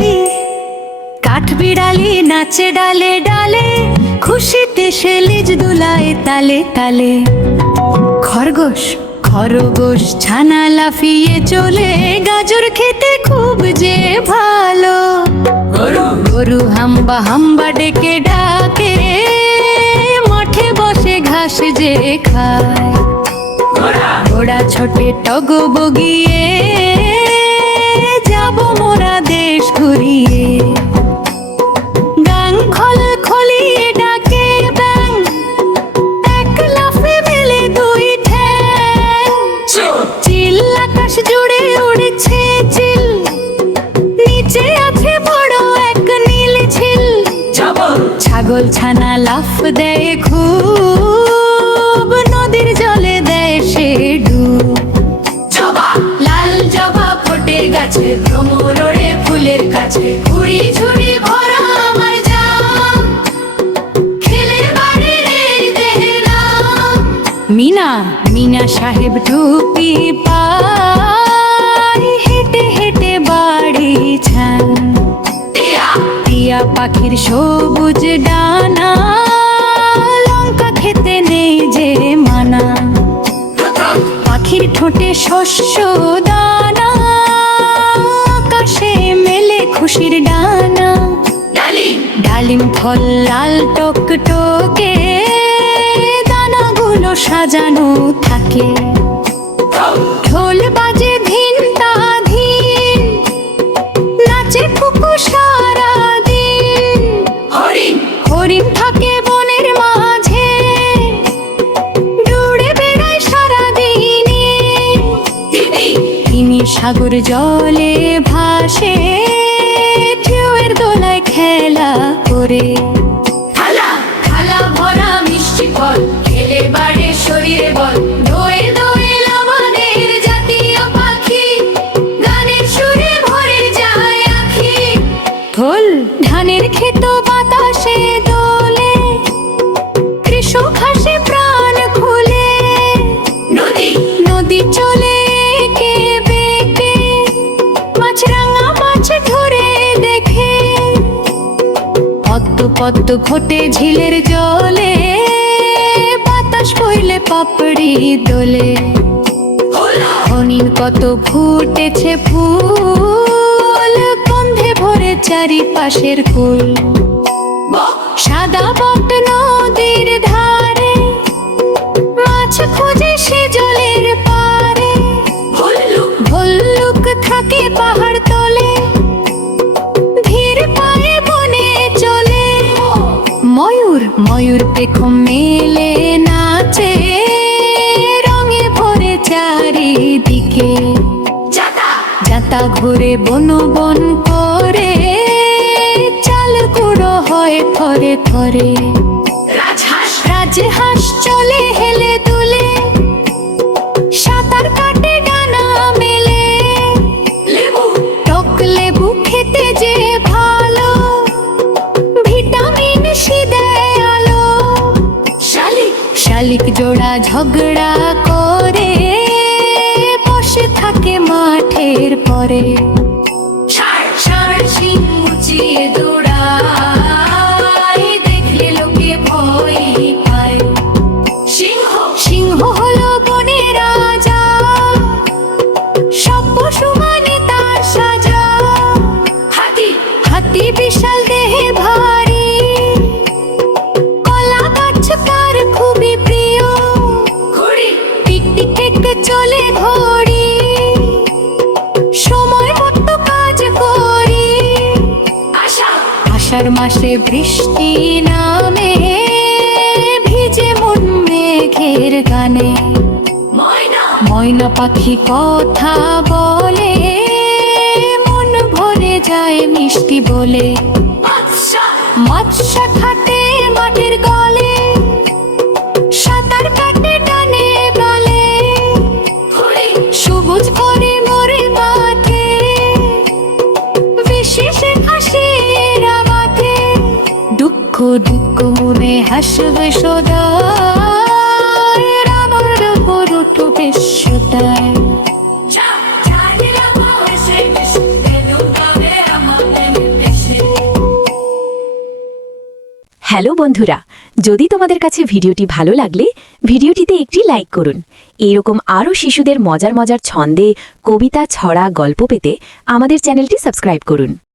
বিড়ালি, কাঠ বিড়ালি নাচে ডালে ডালে, খুশিতে সে লেজ দুলায় তালে তালে। খরগোশ খরগোশ ছানা লাফিয়ে চলে, গাজর খেতে খুব যে ভালো। গরু হাম্বা হাম্বা ডেকে ডাকে, মাঠে বসে ঘাস যে খায়। ঘোড়া ছোটে টগ বগিয়ে, যাব মোরা দেশ ঘুরিয়ে। গাং খল খলিয়ে ডাকে ব্যাং, এক লাফে মেলে দুই ঠ্যাং। চিল আকাশ জুড়ে উড়েছে চিল, নিচে আছে বড় এক নীল ঝিল। ছাগল ছানা লাফ দেয় খুব, নদীর জলে দেয় সে ডুব। লাল জবা ফোটে গাছে, ভ্রমর ওড়ে ফুলের কাছে, ঘুড়ি ঝুড়ি ভরা আমার জাম, খেলে বাড়ির এই দেহের নাম। মিনা মিনা সাহেব টুপি পায়, হেঁটে হেঁটে বাড়ি ছান। টিয়া পাখির সবুজ ডানা, লঙ্কা খেতে নেই যে মানা। পাখির ঠোঁটে শস্য দানা, আকাশে মেলে খুশির ডানা। ডালিম ফল লাল টকটকে, দানাগুলো সাজানো থাকে। ঢোল বাজে ধিনতা ধিন, নাচে কুকু সারা দিন। হরিণ থাকে বনের মাঝে, দৌড়ে বেড়ায় সারা দিনে। তিনি সাগর জলে ভাসে, ঢেউয়ের দোলায় খেলা করে। থালা ভরা মিষ্টি ফল, খেলে বাড়ে শরীরে বল। দোয়ে দোয়েল আমাদের জাতীয় পাখি, গানের সুরে ভরে যায় আঁখি। ঢোল ধানের ক্ষেত বাতাসে দোলে, কৃষক হাসে প্রাণ খুলে। নদী চলে এঁকে বেঁকে, মাছরাঙা মাছ ধরে দেখে। পদ্ম পদ্ম ঘটে ঝিলের জলে, বাতাস বইলে পাপড়ি দোলে। হরিণ কত ফুটেছে ফুল, গন্ধে ভরে চারিপাশের কুল। সাদা বট নদীর ধারে, মাছ খোঁজে সে জলের পারে। ভল্লুক থাকে পাহাড় তলে, ধীর পায়ে বনে চলে। ময়ূর ময়ূর পেখম মেলে নাচে, রঙে ভরে চারিদিকে। যাতা ঘুরে বন বন করে, চাল কুড়ো হয় থরে থরে। রাজহাঁস চলে হেলে দুলে, সাঁতার কাটে ডানা মেলে। টক লেবু খেতে যে ভালো, ভিটামিন সি দেয় আলো। শালিক জোড়া ঝগড়া করে, বসে থাকে মাঠের পরে। ষাঁড় শিং মুচিয়ে দৌড়ায়, দেখলে লোকে ভয় পায়। সিংহ হলো বনের রাজা, সব পশু মানে তার সাজা। হাতি বিশাল দেহে ভারী, কলা গাছ তার খুবই প্রিয়। টিকটিক টিক চলে ঘড়ি, সময় মতো কাজ করি। আষাঢ় মাসে বৃষ্টি নামে, ভিজে মন মেঘের গানে। ময়না পাখি কথা বলে, মন ভরে যায় মিষ্টি বলে। মৎস্য খাটে মাটির গলে, সাঁতার কাটে ডানে বালে। সবুজ করে মোরে মাঠে, বিশেষ হাসি রাতে। দুঃখ দুঃখ মনে হাসবে সদা, আমার বড় তো বিশ্বদায়। হ্যালো বন্ধুরা, যদি তোমাদের কাছে ভিডিওটি ভালো লাগলে ভিডিওটিতে একটি লাইক করুন। এরকম আরও শিশুদের মজার মজার ছন্দে কবিতা, ছড়া, গল্প পেতে আমাদের চ্যানেলটি সাবস্ক্রাইব করুন।